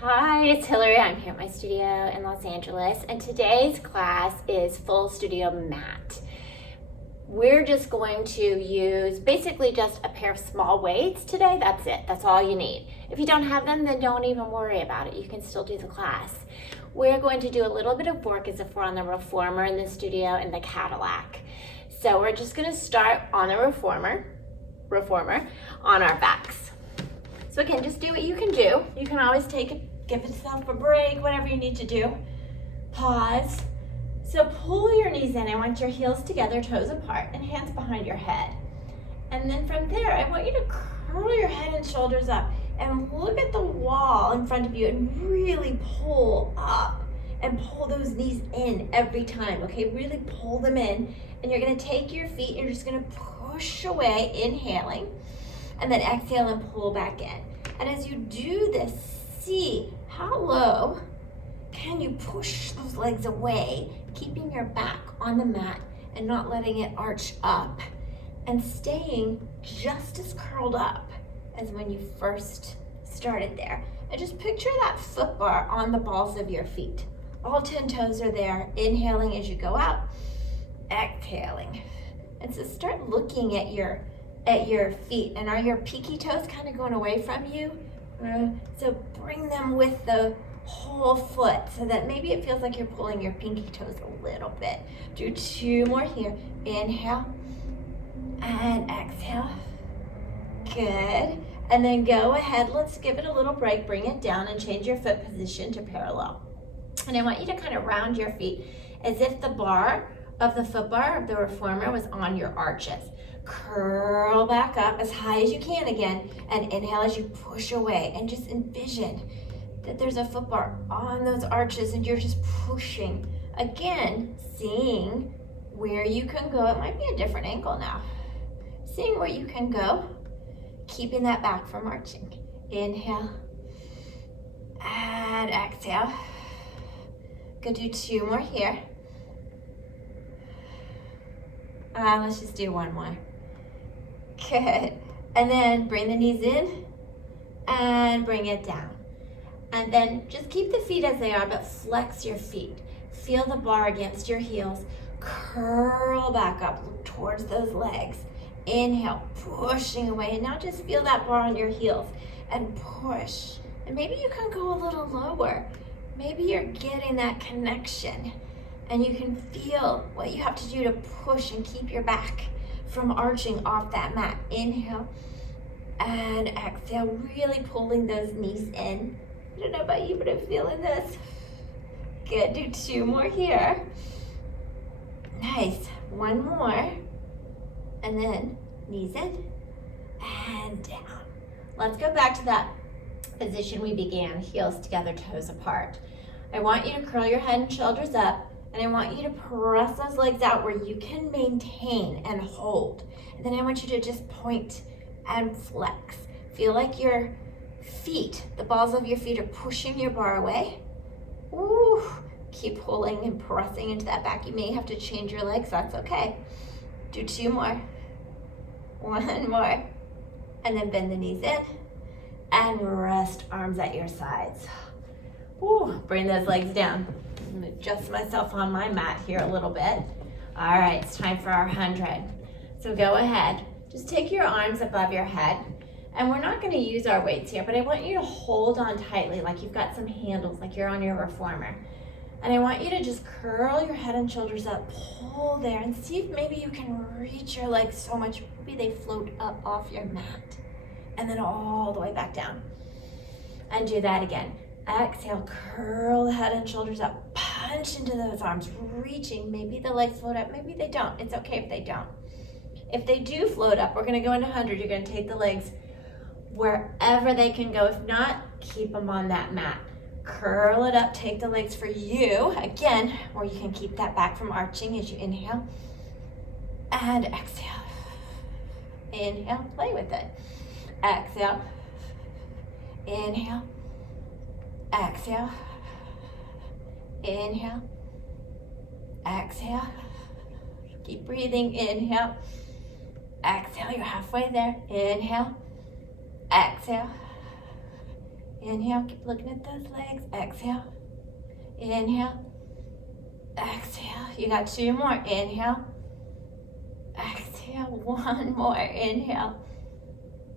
Hi, it's Hillary. I'm here at my studio in Los Angeles, and today's class is full studio mat. We're just going to use basically just a pair of small weights today. That's it. That's all you need. If you don't have them, then don't even worry about it. You can still do the class. We're going to do a little bit of work as if we're on the reformer in the studio in the Cadillac. So we're just going to start on the reformer on our backs. So again, just do what you can do. You can always give yourself a break, whatever you need to do. Pause. So pull your knees in. I want your heels together, toes apart, and hands behind your head. And then from there, I want you to curl your head and shoulders up and look at the wall in front of you and really pull up and pull those knees in every time, okay? Really pull them in. And you're gonna take your feet, and you're just gonna push away, inhaling, and then exhale and pull back in. And as you do this, see how low can you push those legs away, keeping your back on the mat and not letting it arch up, and staying just as curled up as when you first started there. And just picture that foot bar on the balls of your feet. All 10 toes are there, inhaling as you go out, exhaling. And so start looking at your feet, and are your pinky toes kind of going away from you? So bring them with the whole foot so that maybe it feels like you're pulling your pinky toes a little bit. Do 2 more here. Inhale and exhale. Good. And then go ahead, let's give it a little break, bring it down and change your foot position to parallel. And I want you to kind of round your feet as if the bar of the foot bar of the reformer was on your arches. Curl back up as high as you can again, and inhale as you push away, and just envision that there's a foot bar on those arches and you're just pushing. Again, seeing where you can go. It might be a different angle now. Seeing where you can go, keeping that back from arching. Inhale and exhale. Go do 2 more here. Let's just do 1 more. Good. And then bring the knees in and bring it down. And then just keep the feet as they are, but flex your feet. Feel the bar against your heels. Curl back up towards those legs. Inhale, pushing away. And now just feel that bar on your heels and push. And maybe you can go a little lower. Maybe you're getting that connection. And you can feel what you have to do to push and keep your back from arching off that mat. Inhale and exhale, really pulling those knees in. I don't know about you, but I'm feeling this. Good, do 2 more here. Nice, 1 more. And then knees in and down. Let's go back to that position we began, heels together, toes apart. I want you to curl your head and shoulders up, and I want you to press those legs out where you can maintain and hold. And then I want you to just point and flex. Feel like your feet, the balls of your feet are pushing your bar away. Ooh, keep pulling and pressing into that back. You may have to change your legs, that's okay. Do 2 more. 1 more. And then bend the knees in and rest arms at your sides. Ooh, bring those legs down. I'm gonna adjust myself on my mat here a little bit. All right, it's time for our 100. So go ahead, just take your arms above your head, and we're not gonna use our weights here, but I want you to hold on tightly like you've got some handles, like you're on your reformer. And I want you to just curl your head and shoulders up, pull there, and see if maybe you can reach your legs so much, maybe they float up off your mat, and then all the way back down. And do that again. Exhale, curl the head and shoulders up, punch into those arms, reaching. Maybe the legs float up, maybe they don't. It's okay if they don't. If they do float up, we're gonna go into 100. You're gonna take the legs wherever they can go. If not, keep them on that mat. Curl it up, take the legs for you, again, where you can keep that back from arching as you inhale and exhale. Inhale, play with it. Exhale, inhale, exhale, inhale, exhale. Keep breathing, inhale, exhale, you're halfway there. Inhale, exhale, Inhale, keep looking at those legs. Exhale. Inhale. Exhale. You got 2 more. Inhale. Exhale. 1 more. Inhale.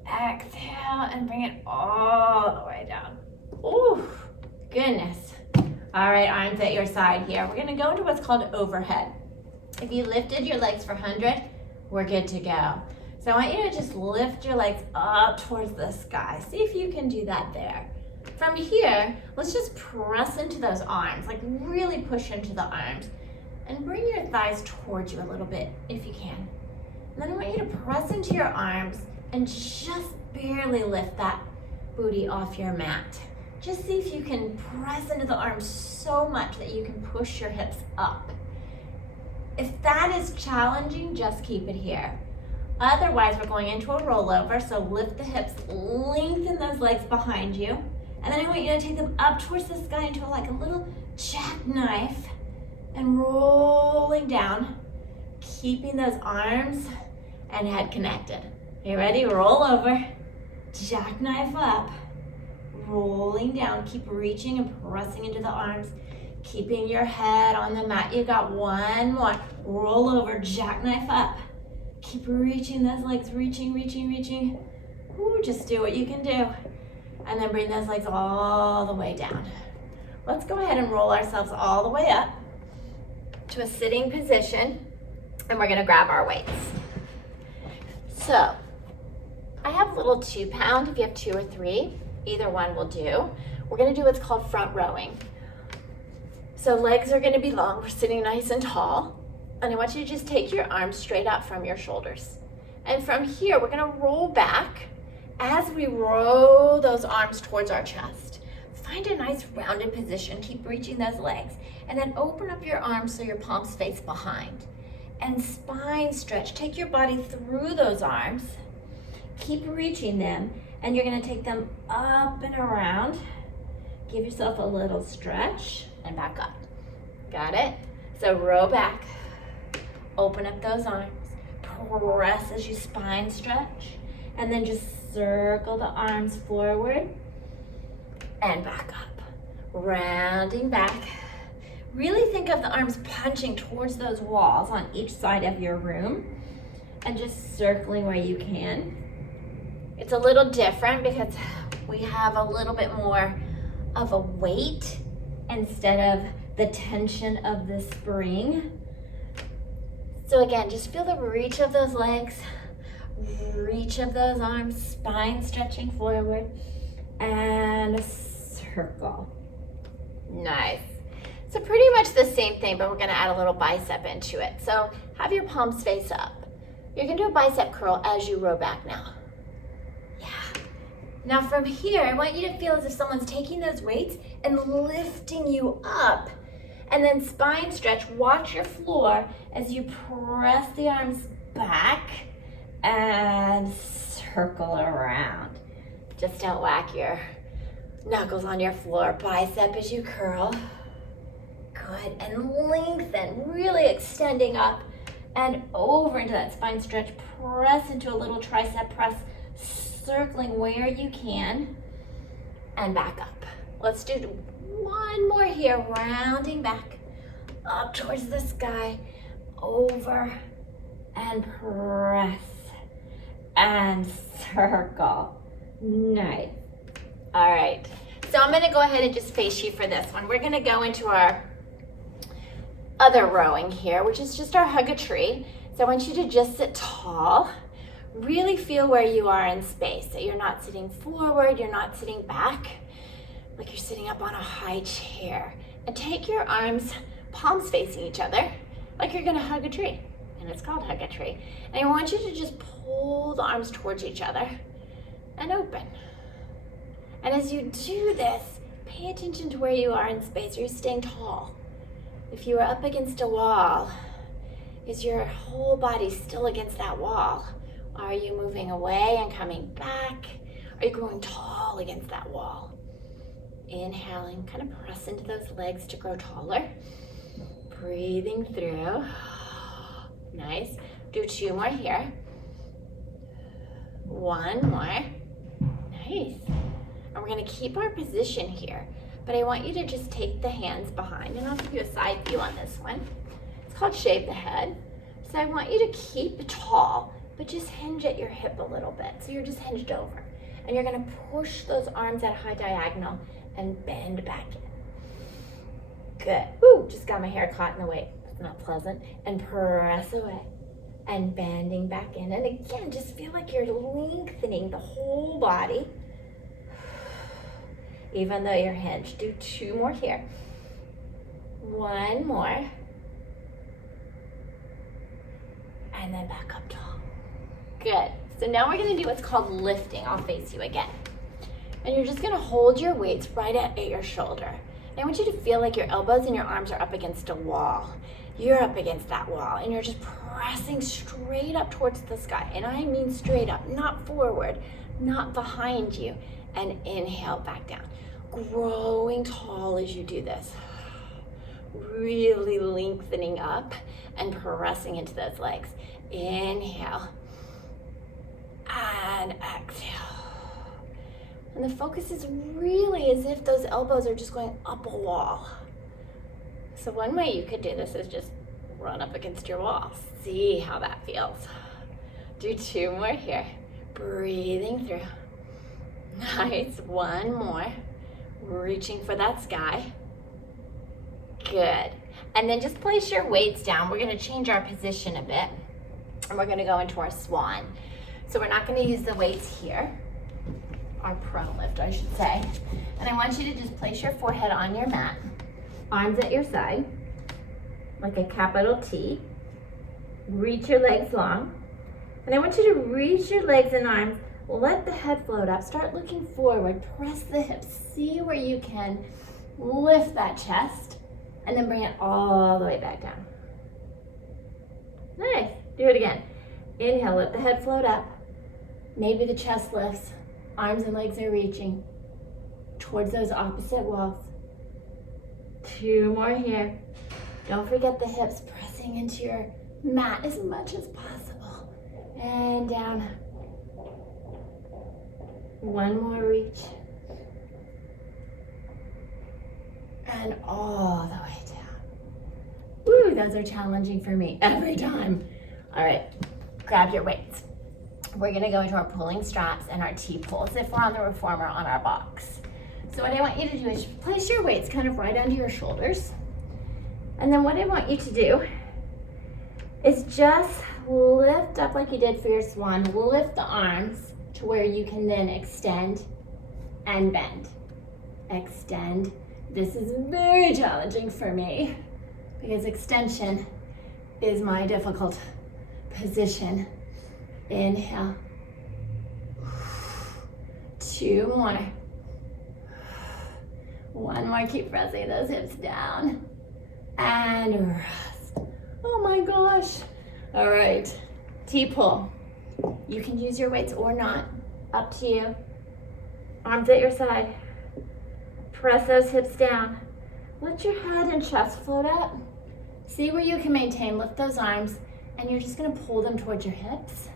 Exhale. And bring it all the way down. Ooh, goodness. All right, arms at your side here. We're gonna go into what's called overhead. If you lifted your legs for 100, we're good to go. So I want you to just lift your legs up towards the sky. See if you can do that there. From here, let's just press into those arms, like really push into the arms. And bring your thighs towards you a little bit if you can. And then I want you to press into your arms and just barely lift that booty off your mat. Just see if you can press into the arms so much that you can push your hips up. If that is challenging, just keep it here. Otherwise, we're going into a rollover, so lift the hips, lengthen those legs behind you, and then I want you to take them up towards the sky into like a little jackknife and rolling down, keeping those arms and head connected. You ready? Roll over, jackknife up, rolling down, keep reaching and pressing into the arms, keeping your head on the mat. You got 1 more. Roll over, jackknife up. Keep reaching those legs, reaching. Ooh, just do what you can do. And then bring those legs all the way down. Let's go ahead and roll ourselves all the way up to a sitting position, and we're gonna grab our weights. So, I have little 2 pound. If you have 2 or 3, either one will do. We're gonna do what's called front rowing. So legs are gonna be long, we're sitting nice and tall. And I want you to just take your arms straight out from your shoulders. And from here, we're gonna roll back as we roll those arms towards our chest. Find a nice rounded position, keep reaching those legs. And then open up your arms so your palms face behind. And spine stretch, take your body through those arms. Keep reaching them, and you're gonna take them up and around. Give yourself a little stretch and back up. Got it? So row back, open up those arms, press as you spine stretch, and then just circle the arms forward and back up. Rounding back. Really think of the arms punching towards those walls on each side of your room and just circling where you can. It's a little different because we have a little bit more of a weight instead of the tension of the spring. So again, just feel the reach of those legs, reach of those arms, spine stretching forward, and circle. Nice. So pretty much the same thing, but we're gonna add a little bicep into it. So have your palms face up. You're gonna do a bicep curl as you row back now. Yeah. Now from here, I want you to feel as if someone's taking those weights and lifting you up. And then spine stretch, watch your floor as you press the arms back and circle around. Just don't whack your knuckles on your floor. Bicep as you curl. Good, and lengthen, really extending up and over into that spine stretch. Press into a little tricep press, circling where you can, and back up. Let's do 1 more here, rounding back, up towards the sky, over, and press, and circle. Nice. All right, so I'm gonna go ahead and just face you for this one. We're gonna go into our other rowing here, which is just our hug a tree. So I want you to just sit tall, really feel where you are in space. So you're not sitting forward, you're not sitting back, like you're sitting up on a high chair. And take your arms, palms facing each other, like you're gonna hug a tree. And it's called hug a tree. And I want you to just pull the arms towards each other and open. And as you do this, pay attention to where you are in space. Are you staying tall? If you are up against a wall, is your whole body still against that wall? Are you moving away and coming back? Are you growing tall against that wall? Inhaling, kind of press into those legs to grow taller. Breathing through. Nice. Do 2 more here. 1 more. Nice. And we're gonna keep our position here, but I want you to just take the hands behind, and I'll give you a side view on this one. It's called shave the head. So I want you to keep tall, but just hinge at your hip a little bit. So you're just hinged over. And you're gonna push those arms at a high diagonal and bend back in. Good. Ooh, just got my hair caught in the way. It's not pleasant. And press away. And bending back in. And again, just feel like you're lengthening the whole body. Even though you're hinged. Do 2 more here. 1 more. And then back up tall. Good. So now we're gonna do what's called lifting. I'll face you again. And you're just gonna hold your weights right at your shoulder. And I want you to feel like your elbows and your arms are up against a wall. You're up against that wall, and you're just pressing straight up towards the sky. And I mean straight up, not forward, not behind you. And inhale back down. Growing tall as you do this. Really lengthening up and pressing into those legs. Inhale and exhale. And the focus is really as if those elbows are just going up a wall. So one way you could do this is just run up against your wall. See how that feels. Do 2 more here. Breathing through. Nice. 1 more. Reaching for that sky. Good. And then just place your weights down. We're going to change our position a bit. And we're going to go into our swan. So we're not going to use the weights here. Our prone lift, I should say. And I want you to just place your forehead on your mat. Arms at your side. Like a capital T. Reach your legs long. And I want you to reach your legs and arms. Let the head float up. Start looking forward. Press the hips. See where you can lift that chest. And then bring it all the way back down. Nice. Do it again. Inhale, let the head float up. Maybe the chest lifts. Arms and legs are reaching towards those opposite walls. 2 more here. Don't forget the hips pressing into your mat as much as possible. And down. 1 more reach. And all the way down. Ooh, those are challenging for me every time. All right, grab your weights. We're gonna go into our pulling straps and our T-pulls if we're on the reformer on our box. So what I want you to do is place your weights kind of right under your shoulders. And then what I want you to do is just lift up like you did for your swan. Lift the arms to where you can then extend and bend. Extend. This is very challenging for me because extension is my difficult position. Inhale. 2 more. 1 more. Keep pressing those hips down. And rest. Oh my gosh. All right. T-pull. You can use your weights or not. Up to you. Arms at your side. Press those hips down. Let your head and chest float up. See where you can maintain. Lift those arms. And you're just going to pull them towards your hips.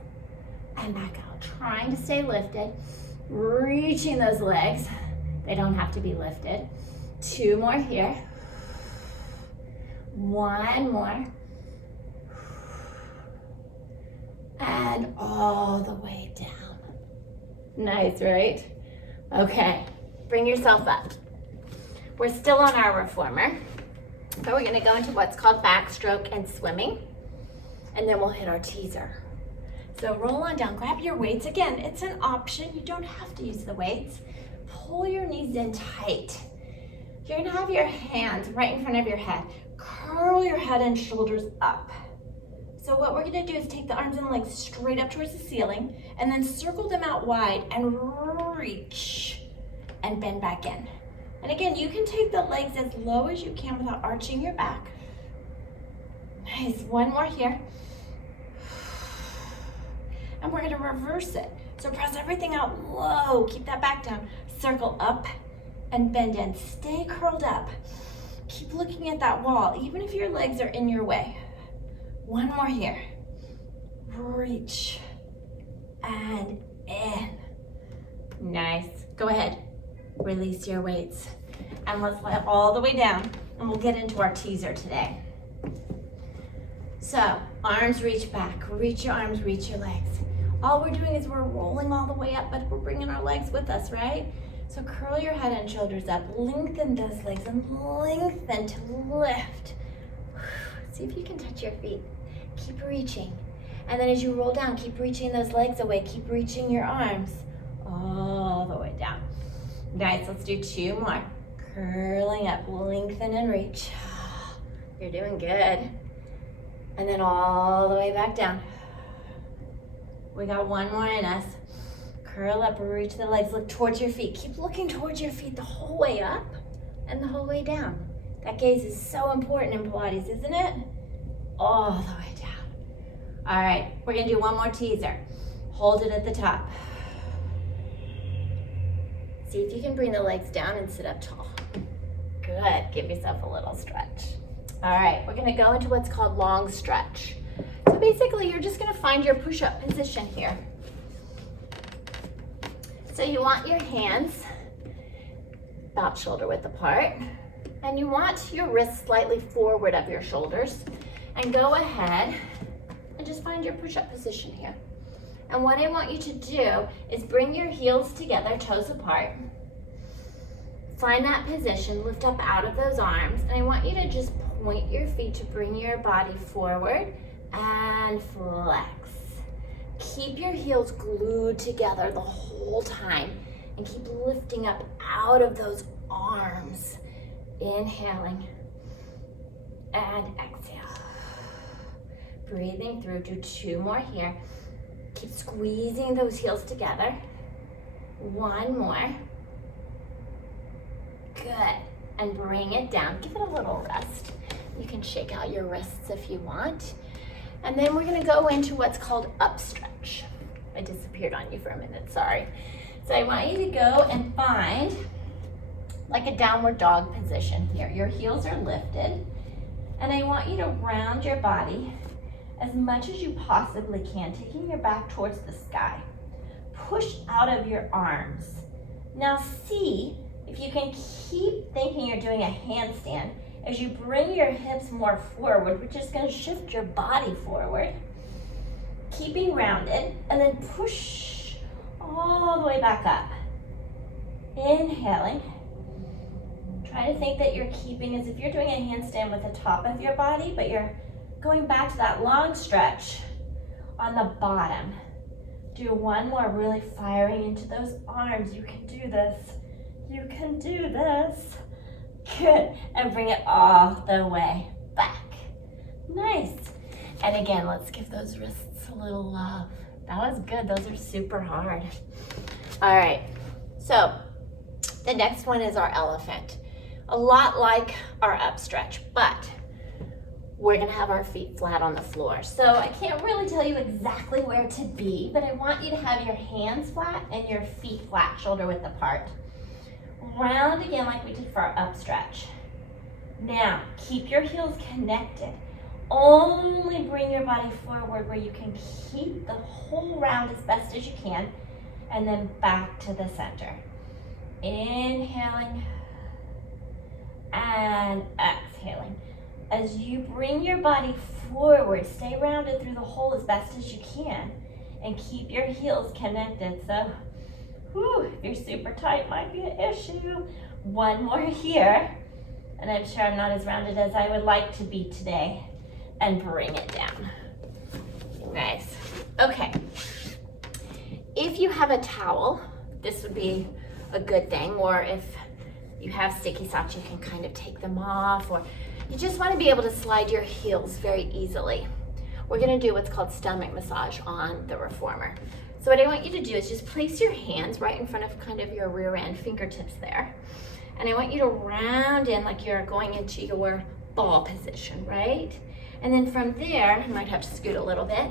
And back out. Trying to stay lifted. Reaching those legs. They don't have to be lifted. 2 more here. 1 more. And all the way down. Nice, right? Okay, bring yourself up. We're still on our reformer. So we're gonna go into what's called backstroke and swimming. And then we'll hit our teaser. So roll on down, grab your weights. Again, it's an option. You don't have to use the weights. Pull your knees in tight. You're gonna have your hands right in front of your head. Curl your head and shoulders up. So what we're gonna do is take the arms and legs straight up towards the ceiling and then circle them out wide and reach and bend back in. And again, you can take the legs as low as you can without arching your back. Nice, 1 more here. And we're gonna reverse it. So press everything out low, keep that back down. Circle up and bend in, stay curled up. Keep looking at that wall, even if your legs are in your way. 1 more here. Reach and in. Nice. Go ahead. Release your weights. And let's let all the way down, and we'll get into our teaser today. So, arms reach back. Reach your arms, reach your legs. All we're doing is we're rolling all the way up, but we're bringing our legs with us, right? So curl your head and shoulders up. Lengthen those legs and lengthen to lift. See if you can touch your feet. Keep reaching. And then as you roll down, keep reaching those legs away. Keep reaching your arms all the way down. Guys, let's do 2 more. Curling up, lengthen and reach. You're doing good. And then all the way back down. We got 1 more in us. Curl up, reach the legs, look towards your feet. Keep looking towards your feet the whole way up and the whole way down. That gaze is so important in Pilates, isn't it? All the way down. All right, we're gonna do 1 more teaser. Hold it at the top. See if you can bring the legs down and sit up tall. Good, give yourself a little stretch. All right, we're gonna go into what's called long stretch. So basically, you're just gonna find your push-up position here. So you want your hands about shoulder width apart, and you want your wrists slightly forward of your shoulders, and go ahead and just find your push-up position here. And what I want you to do is bring your heels together, toes apart. Find that position, lift up out of those arms, and I want you to just point your feet to bring your body forward and flex. Keep your heels glued together the whole time and keep lifting up out of those arms. Inhaling and exhale. Breathing through, do 2 more here. Keep squeezing those heels together. 1 more. Good. And bring it down. Give it a little rest. You can shake out your wrists if you want. And then we're gonna go into what's called up stretch. I disappeared on you for a minute, sorry. So I want you to go and find like a downward dog position here. Your heels are lifted. And I want you to round your body as much as you possibly can, taking your back towards the sky. Push out of your arms. Now see if you can keep thinking you're doing a handstand as you bring your hips more forward, which is going to shift your body forward. Keeping rounded, and then push all the way back up. Inhaling. Try to think that you're keeping as if you're doing a handstand with the top of your body, but you're going back to that long stretch on the bottom. Do 1 more, really firing into those arms. You can do this. You can do this. Good. And bring it all the way back. Nice. And again, let's give those wrists a little love. That was good. Those are super hard. All right. So the next one is our elephant. A lot like our up stretch, but we're gonna have our feet flat on the floor. So I can't really tell you exactly where to be, but I want you to have your hands flat and your feet flat, shoulder width apart. Round again like we did for our up stretch. Now, keep your heels connected. Only bring your body forward where you can keep the whole round as best as you can, and then back to the center. Inhaling and exhaling. As you bring your body forward, stay rounded through the hole as best as you can, and keep your heels connected. So, if you're super tight, might be an issue. 1 more here, and I'm sure I'm not as rounded as I would like to be today. And bring it down. Nice. Okay. If you have a towel, this would be a good thing, or if you have sticky socks, you can kind of take them off, or you just want to be able to slide your heels very easily. We're going to do what's called stomach massage on the reformer. So what I want you to do is just place your hands right in front of kind of your rear end, fingertips there. And I want you to round in like you're going into your ball position, right? And then from there, I might have to scoot a little bit.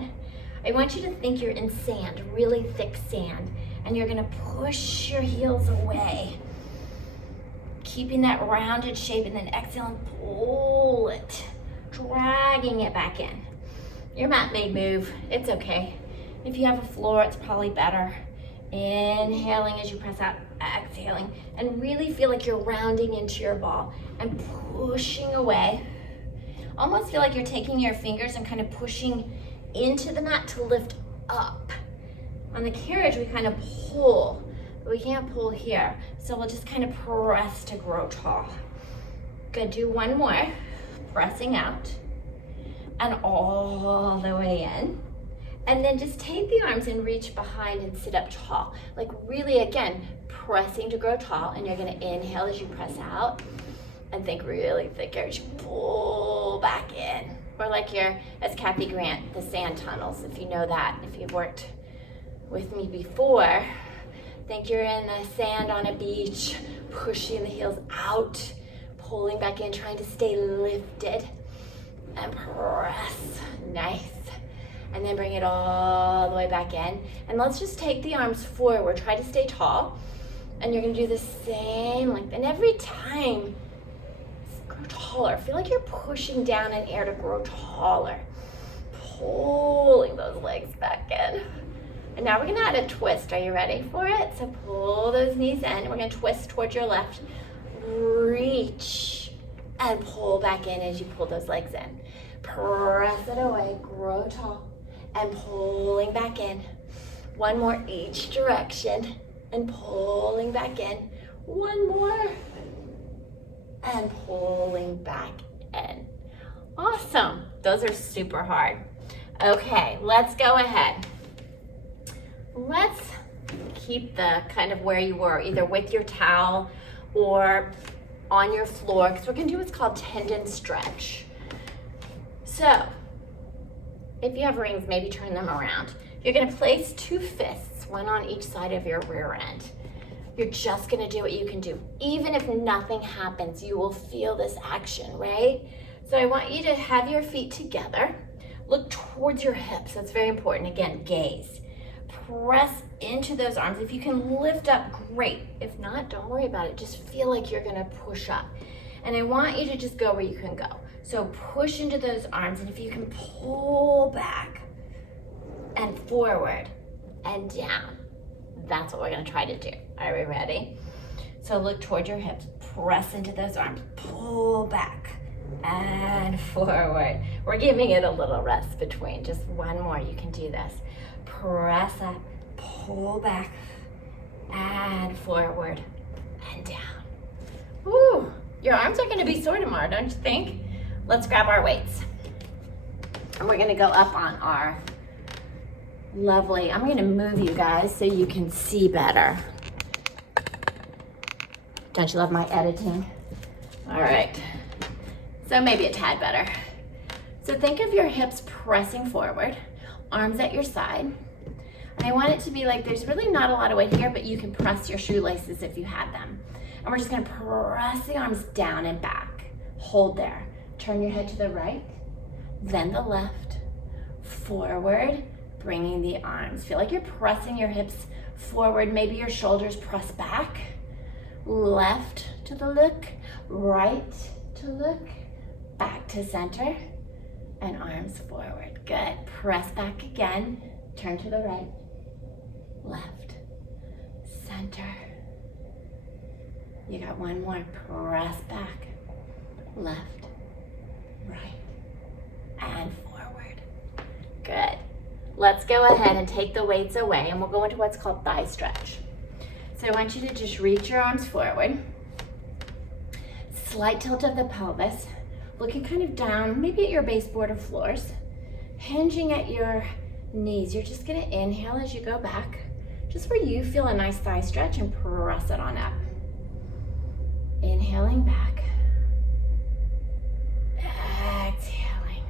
I want you to think you're in sand, really thick sand, and you're gonna push your heels away, keeping that rounded shape, and then exhale and pull it, dragging it back in. Your mat may move, it's okay. If you have a floor, it's probably better. Inhaling as you press out, exhale. exhaling, and really feel like you're rounding into your ball and pushing away. Almost feel like you're taking your fingers and kind of pushing into the mat to lift up. On the carriage, we kind of pull, but we can't pull here. So we'll just kind of press to grow tall. Good, do one more, pressing out and all the way in. And then just take the arms and reach behind and sit up tall. Like really, again, pressing to grow tall, and you're gonna inhale as you press out and think really thick as you pull back in. Or like you're, as Kathy Grant, the sand tunnels, if you know that, if you've worked with me before, think you're in the sand on a beach, pushing the heels out, pulling back in, trying to stay lifted, and press, nice. And then bring it all the way back in. And let's just take the arms forward, try to stay tall. And you're gonna do the same length. And every time, grow taller. Feel like you're pushing down in air to grow taller. Pulling those legs back in. And now we're gonna add a twist. Are you ready for it? So pull those knees in. We're gonna twist towards your left. Reach and pull back in as you pull those legs in. Press it away, grow tall, and pulling back in. One more each direction, and pulling back in. One more, and pulling back in. Awesome. Those are super hard. Okay, let's go ahead. Let's keep the kind of where you were, either with your towel or on your floor, because we're gonna do what's called tendon stretch. So, if you have rings, maybe turn them around. You're gonna place two fists, one on each side of your rear end. You're just gonna do what you can do. Even if nothing happens, you will feel this action, right? So I want you to have your feet together. Look towards your hips, that's very important. Again, gaze. Press into those arms. If you can lift up, great. If not, don't worry about it. Just feel like you're gonna push up. And I want you to just go where you can go. So push into those arms, and if you can pull back and forward and down, that's what we're gonna try to do. Are we ready? So look toward your hips, press into those arms, pull back and forward. We're giving it a little rest between, just one more, you can do this. Press up, pull back and forward and down. Woo, your arms are gonna be sore tomorrow, don't you think? Let's grab our weights. And we're gonna go up on our lovely, I'm gonna move you guys so you can see better. Don't you love my editing? All right, so maybe a tad better. So think of your hips pressing forward, arms at your side. And I want it to be like there's really not a lot of weight here, but you can press your shoelaces if you had them. And we're just gonna press the arms down and back. Hold there. Turn your head to the right, then the left, forward, bringing the arms. Feel like you're pressing your hips forward, maybe your shoulders press back. Left to the look, right to look, back to center, and arms forward. Good. Press back again, turn to the right, left, center. You got one more. Press back, left, right, and forward. Good. Let's go ahead and take the weights away, and we'll go into what's called thigh stretch. So I want you to just reach your arms forward, slight tilt of the pelvis, looking kind of down, maybe at your baseboard or floors, hinging at your knees. You're just gonna inhale as you go back, just where you feel a nice thigh stretch, and press it on up. Inhaling back, exhaling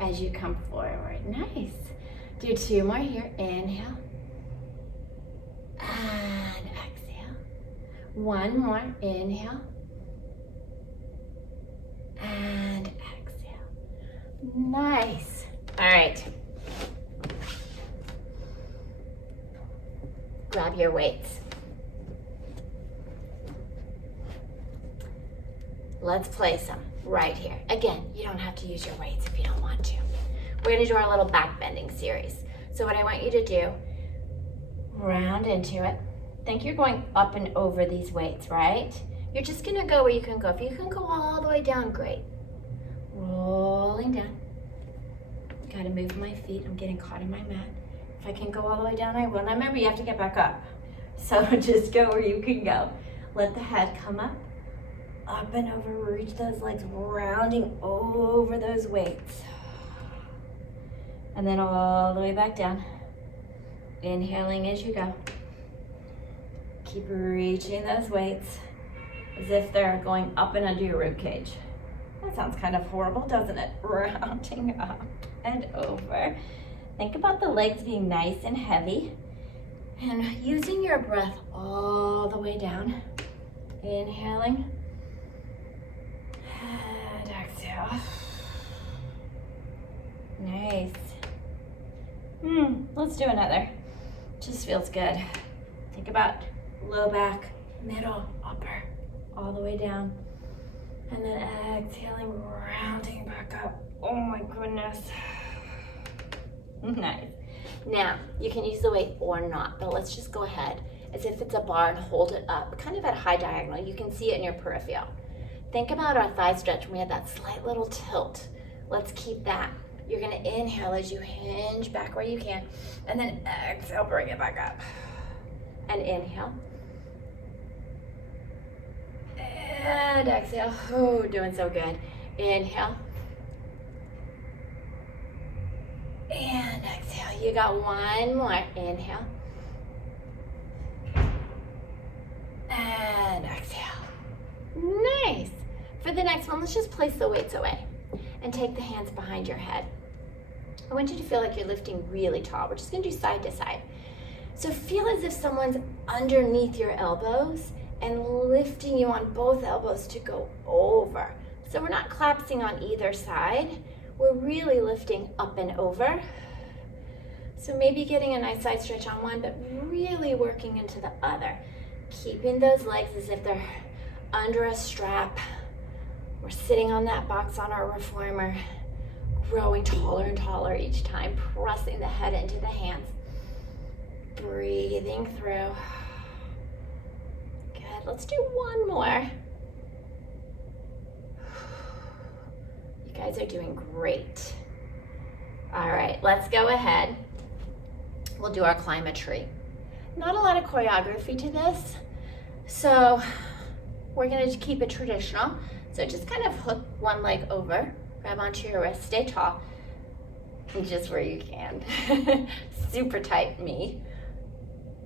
as you come forward. Nice. Do two more here. Inhale and exhale. One more. Inhale and exhale. Nice. All right. Grab your weights. Let's place them right here. Again, you don't have to use your weights if you don't want to. We're gonna do our little back bending series. So what I want you to do, round into it, think you're going up and over these weights, right? You're just gonna go where you can go. If you can go all the way down, great. Rolling down. Gotta move my feet. I'm getting caught in my mat. If I can go all the way down, I will. Now remember, you have to get back up. So just go where you can go. Let the head come up and over, reach those legs, rounding over those weights. And then all the way back down. Inhaling as you go. Keep reaching those weights as if they're going up and under your rib cage. That sounds kind of horrible, doesn't it? Rounding up and over. Think about the legs being nice and heavy and using your breath all the way down. Inhaling and exhale. Nice. Let's do another. Just feels good. Think about low back, middle, upper, all the way down. And then exhaling, rounding back up. Oh my goodness. Nice. Now, you can use the weight or not, but let's just go ahead as if it's a bar and hold it up, kind of at a high diagonal. You can see it in your peripheral. Think about our thigh stretch when we had that slight little tilt. Let's keep that. You're gonna inhale as you hinge back where you can, and then exhale, bring it back up. And inhale. And exhale. Oh, doing so good. Inhale. And exhale. You got one more. Inhale. And exhale. Nice. For the next one, let's just place the weights away and take the hands behind your head. I want you to feel like you're lifting really tall. We're just gonna do side to side. So feel as if someone's underneath your elbows and lifting you on both elbows to go over. So we're not collapsing on either side. We're really lifting up and over. So maybe getting a nice side stretch on one, but really working into the other. Keeping those legs as if they're under a strap. We're sitting on that box on our reformer, growing taller and taller each time, pressing the head into the hands. Breathing through. Good, let's do one more. You guys are doing great. All right, let's go ahead. We'll do our climb a tree. Not a lot of choreography to this, so we're gonna keep it traditional. So just kind of hook one leg over, grab onto your wrist, stay tall, just where you can. Super tight, me.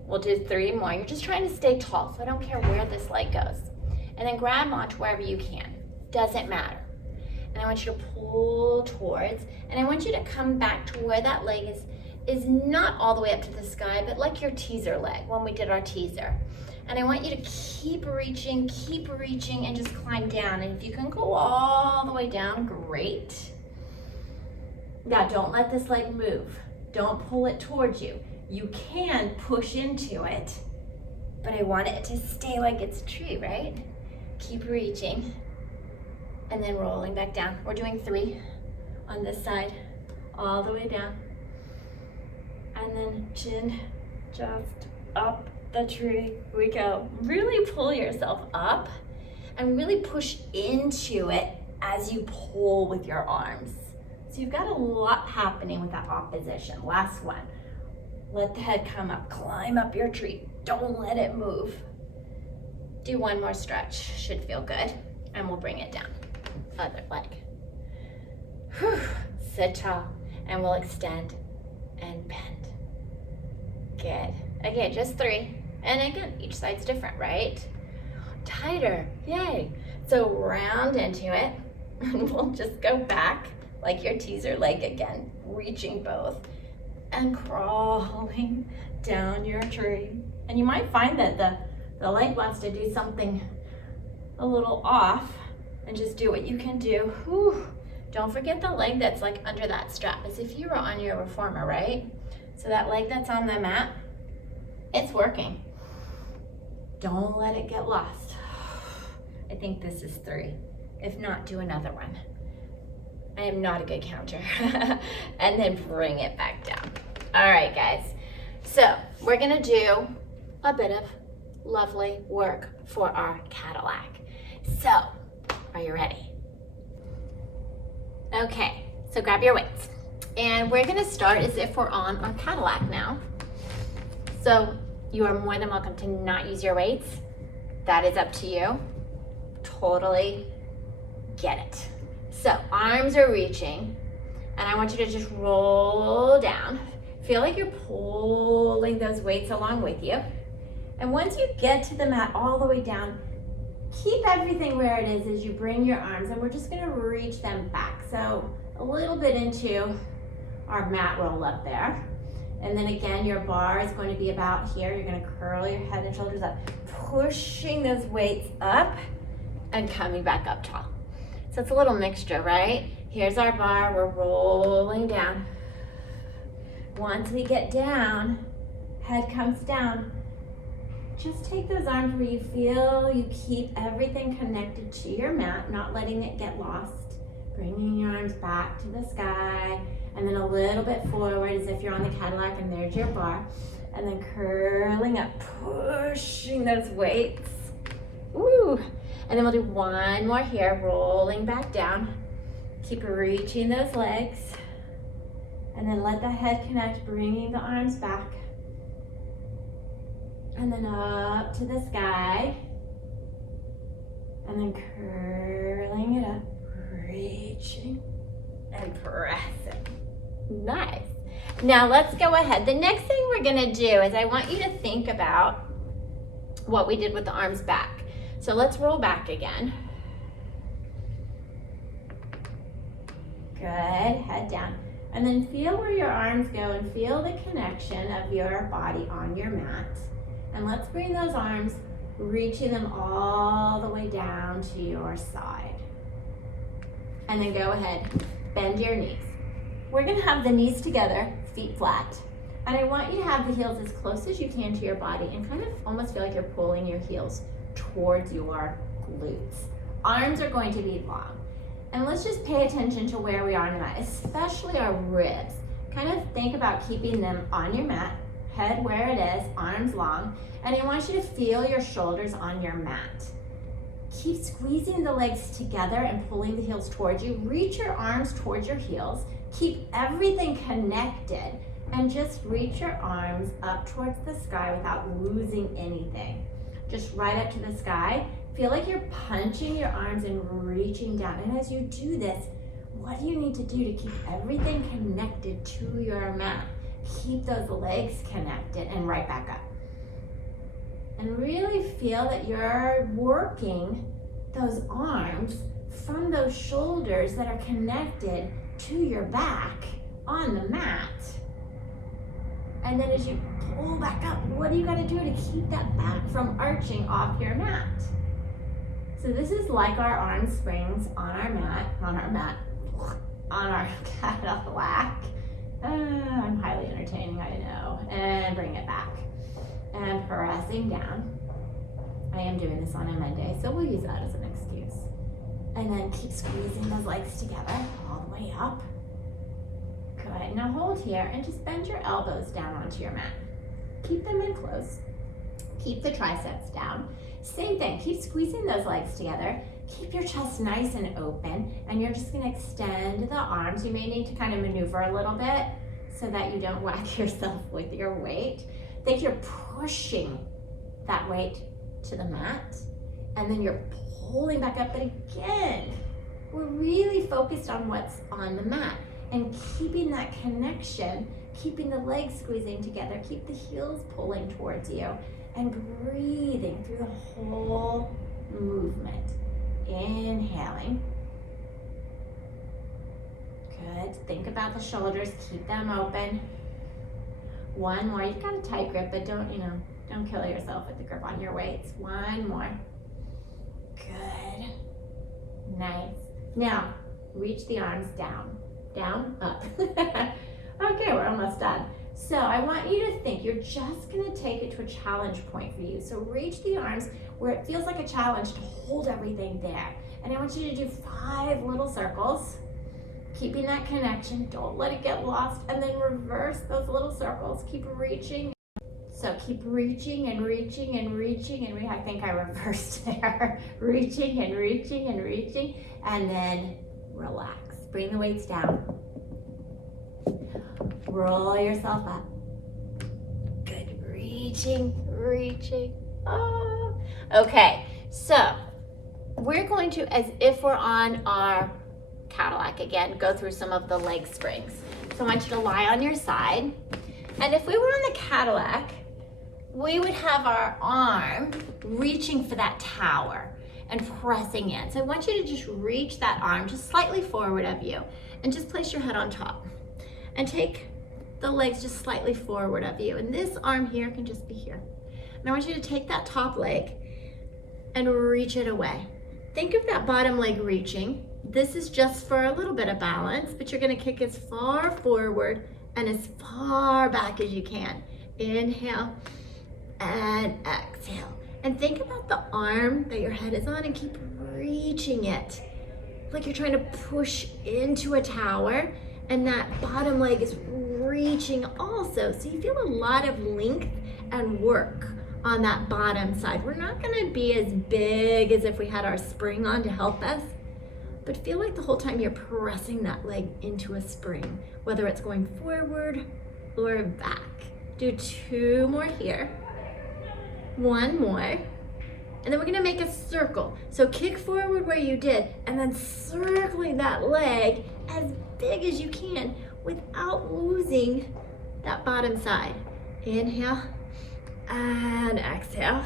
We'll do 3 more. You're just trying to stay tall, so I don't care where this leg goes. And then grab onto wherever you can. Doesn't matter. And I want you to pull towards, and I want you to come back to where that leg is not all the way up to the sky, but like your teaser leg when we did our teaser. And I want you to keep reaching, and just climb down. And if you can go all the way down, great. Now, don't let this leg move. Don't pull it towards you. You can push into it, but I want it to stay like it's a tree, right? Keep reaching, and then rolling back down. We're doing 3 on this side, all the way down. And then chin just up the tree we go. Really pull yourself up and really push into it as you pull with your arms. So you've got a lot happening with that opposition. Last one. Let the head come up, climb up your tree. Don't let it move. Do one more stretch, should feel good. And we'll bring it down. Other leg. Whew. Sit tall, and we'll extend and bend. Good. Again, just 3. And again, each side's different, right? Tighter, yay. So round into it, and we'll just go back like your teaser leg again, reaching both and crawling down your tree. And you might find that the leg wants to do something a little off, and just do what you can do. Whew. Don't forget the leg that's like under that strap, as if you were on your reformer, right? So that leg that's on the mat, it's working. Don't let it get lost. I think this is 3. If not, do another one. I am not a good counter. And then bring it back down. All right, guys. So we're gonna do a bit of lovely work for our Cadillac. So, are you ready? Okay, so grab your weights. And we're gonna start as if we're on our Cadillac now. So you are more than welcome to not use your weights. That is up to you. Totally get it. So arms are reaching, and I want you to just roll down. Feel like you're pulling those weights along with you. And once you get to the mat all the way down, keep everything where it is as you bring your arms, and we're just gonna reach them back. So a little bit into our mat roll up there. And then again, your bar is going to be about here. You're gonna curl your head and shoulders up, pushing those weights up and coming back up tall. So it's a little mixture, right? Here's our bar, we're rolling down. Once we get down, head comes down. Just take those arms where you feel you keep everything connected to your mat, not letting it get lost. Bringing your arms back to the sky, and then a little bit forward as if you're on the Cadillac, and there's your bar. And then curling up, pushing those weights. Woo! And then we'll do one more here, rolling back down. Keep reaching those legs. And then let the head connect, bringing the arms back. And then up to the sky. And then curling it up, reaching and pressing. Nice. Now let's go ahead. The next thing we're gonna do is I want you to think about what we did with the arms back. So let's roll back again. Good, head down. And then feel where your arms go and feel the connection of your body on your mat. And let's bring those arms, reaching them all the way down to your side. And then go ahead, bend your knees. We're gonna have the knees together, feet flat. And I want you to have the heels as close as you can to your body and kind of almost feel like you're pulling your heels towards your glutes. Arms are going to be long. And let's just pay attention to where we are on the mat, especially our ribs. Kind of think about keeping them on your mat, head where it is, arms long. And I want you to feel your shoulders on your mat. Keep squeezing the legs together and pulling the heels towards you. Reach your arms towards your heels. Keep everything connected and just reach your arms up towards the sky without losing anything. Just right up to the sky. Feel like you're punching your arms and reaching down. And as you do this, what do you need to do to keep everything connected to your mat? Keep those legs connected and right back up. And really feel that you're working those arms from those shoulders that are connected to your back on the mat. And then as you pull back up, what do you gotta do to keep that back from arching off your mat? So this is like our arm springs on our Cadillac. I'm highly entertaining, I know. And bring it back. And pressing down. I am doing this on a Monday, so we'll use that as an excuse. And then keep squeezing those legs together all the way up. Good, now hold here and just bend your elbows down onto your mat. Keep them in close. Keep the triceps down. Same thing, keep squeezing those legs together. Keep your chest nice and open, and you're just gonna extend the arms. You may need to kind of maneuver a little bit so that you don't whack yourself with your weight. Think you're pushing that weight to the mat, and then you're pulling back up. But again, we're really focused on what's on the mat and keeping that connection, keeping the legs squeezing together, keep the heels pulling towards you, and breathing through the whole movement. Inhaling. Good. Think about the shoulders. Keep them open. One more. You've got a tight grip, but don't kill yourself with the grip on your weights. One more. Good. Nice. Now, reach the arms down. Down, up. Okay, we're almost done. So I want you to think, you're just gonna take it to a challenge point for you. So reach the arms where it feels like a challenge to hold everything there. And I want you to do 5 little circles, keeping that connection. Don't let it get lost. And then reverse those little circles. Keep reaching. So keep reaching and reaching and reaching, and I think I reversed there. Reaching and reaching and reaching, and then relax. Bring the weights down. Roll yourself up. Good, reaching, reaching. Oh. Okay, so we're going to, as if we're on our Cadillac again, go through some of the leg springs. So I want you to lie on your side. And if we were on the Cadillac, we would have our arm reaching for that tower and pressing in. So I want you to just reach that arm just slightly forward of you and just place your head on top. And take the legs just slightly forward of you. And this arm here can just be here. And I want you to take that top leg and reach it away. Think of that bottom leg reaching. This is just for a little bit of balance, but you're gonna kick as far forward and as far back as you can. Inhale and exhale. And think about the arm that your head is on and keep reaching it. Like you're trying to push into a tower, and that bottom leg is reaching also. So you feel a lot of length and work on that bottom side. We're not gonna be as big as if we had our spring on to help us, but feel like the whole time you're pressing that leg into a spring, whether it's going forward or back. Do 2 more here. 1 more. And then we're gonna make a circle. So kick forward where you did, and then circling that leg as big as you can without losing that bottom side. Inhale and exhale.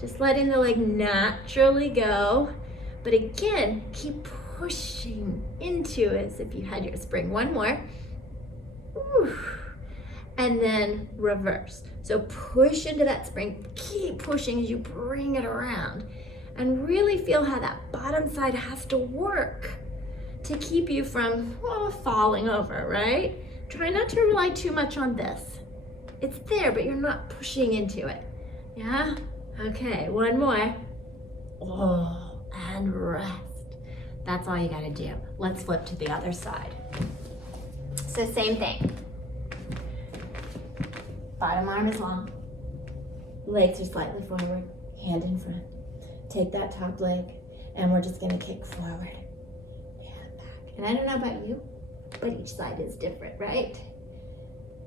Just letting the leg naturally go. But again, keep pushing into it as if you had your spring. 1 more. Ooh. And then reverse. So push into that spring, keep pushing as you bring it around, and really feel how that bottom side has to work to keep you from falling over, right? Try not to rely too much on this. It's there, but you're not pushing into it. Yeah? Okay, 1 more. Oh, and rest. That's all you gotta do. Let's flip to the other side. So same thing. Bottom arm is long. Legs are slightly forward, hand in front. Take that top leg, and we're just gonna kick forward and back. And I don't know about you, but each side is different, right?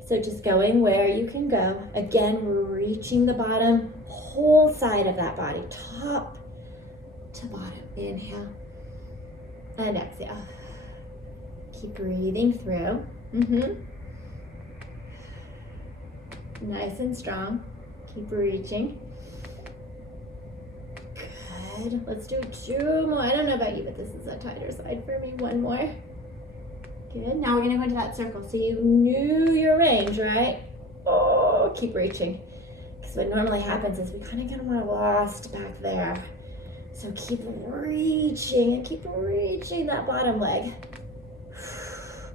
So just going where you can go. Again, reaching the bottom, whole side of that body, top to bottom. Inhale and exhale. Keep breathing through. Nice and strong. Keep reaching. Good. Let's do 2 more. I don't know about you, but this is a tighter side for me. 1 more. Good. Now we're going to go into that circle. So you knew your range, right? Oh, keep reaching. Because what normally happens is we kind of get a little lost back there. So keep reaching and keep reaching that bottom leg.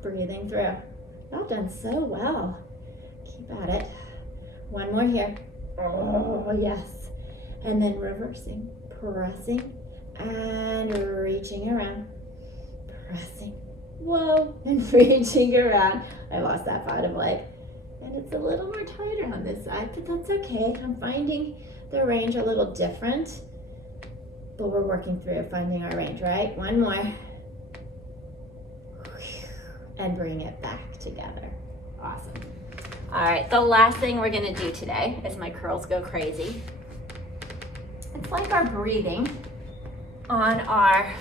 Breathing through. Y'all done so well. Keep at it. 1 more here. Oh, yes. And then reversing, pressing, and reaching around. Pressing. Whoa, and reaching around. I lost that bottom leg. And it's a little more tighter on this side, but that's okay. I'm finding the range a little different, but we're working through finding our range, right? 1 more. And bring it back together. Awesome. All right, the last thing we're gonna do today as my curls go crazy. It's like our breathing on our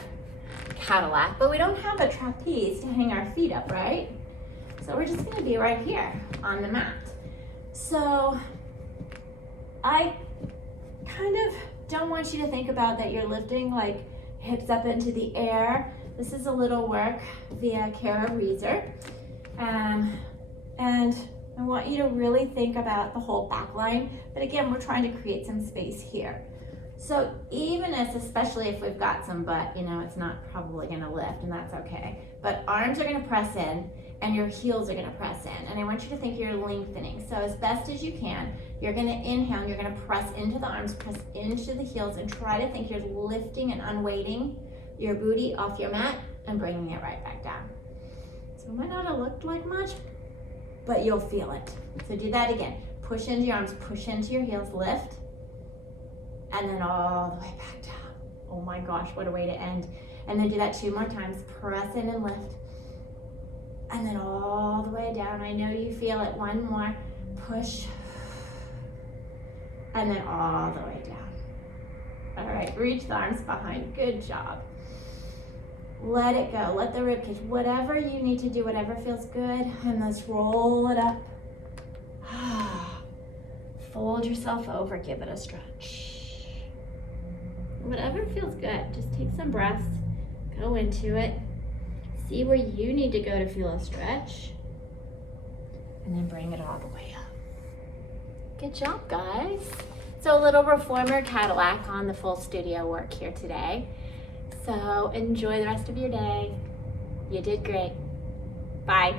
Cadillac, but we don't have a trapeze to hang our feet up, right? So we're just gonna be right here on the mat. So I kind of don't want you to think about that you're lifting like hips up into the air. This is a little work via Kara Reeser. And I want you to really think about the whole back line. But again, we're trying to create some space here. So even especially if we've got some butt, it's not probably gonna lift, and that's okay. But arms are gonna press in and your heels are gonna press in. And I want you to think you're lengthening. So as best as you can, you're gonna inhale and you're gonna press into the arms, press into the heels, and try to think you're lifting and unweighting your booty off your mat and bringing it right back down. So it might not have looked like much, but you'll feel it. So do that again. Push into your arms, push into your heels, lift, and then all the way back down. Oh my gosh, what a way to end. And then do that 2 more times. Press in and lift, and then all the way down. I know you feel it. 1 more, push, and then all the way down. All right, reach the arms behind, good job. Let it go, let the rib cage, whatever you need to do, whatever feels good, and let's roll it up. Fold yourself over, give it a stretch. Whatever feels good, just take some breaths, go into it. See where you need to go to feel a stretch, and then bring it all the way up. Good job, guys. So a little reformer Cadillac on the full studio work here today. So enjoy the rest of your day. You did great. Bye.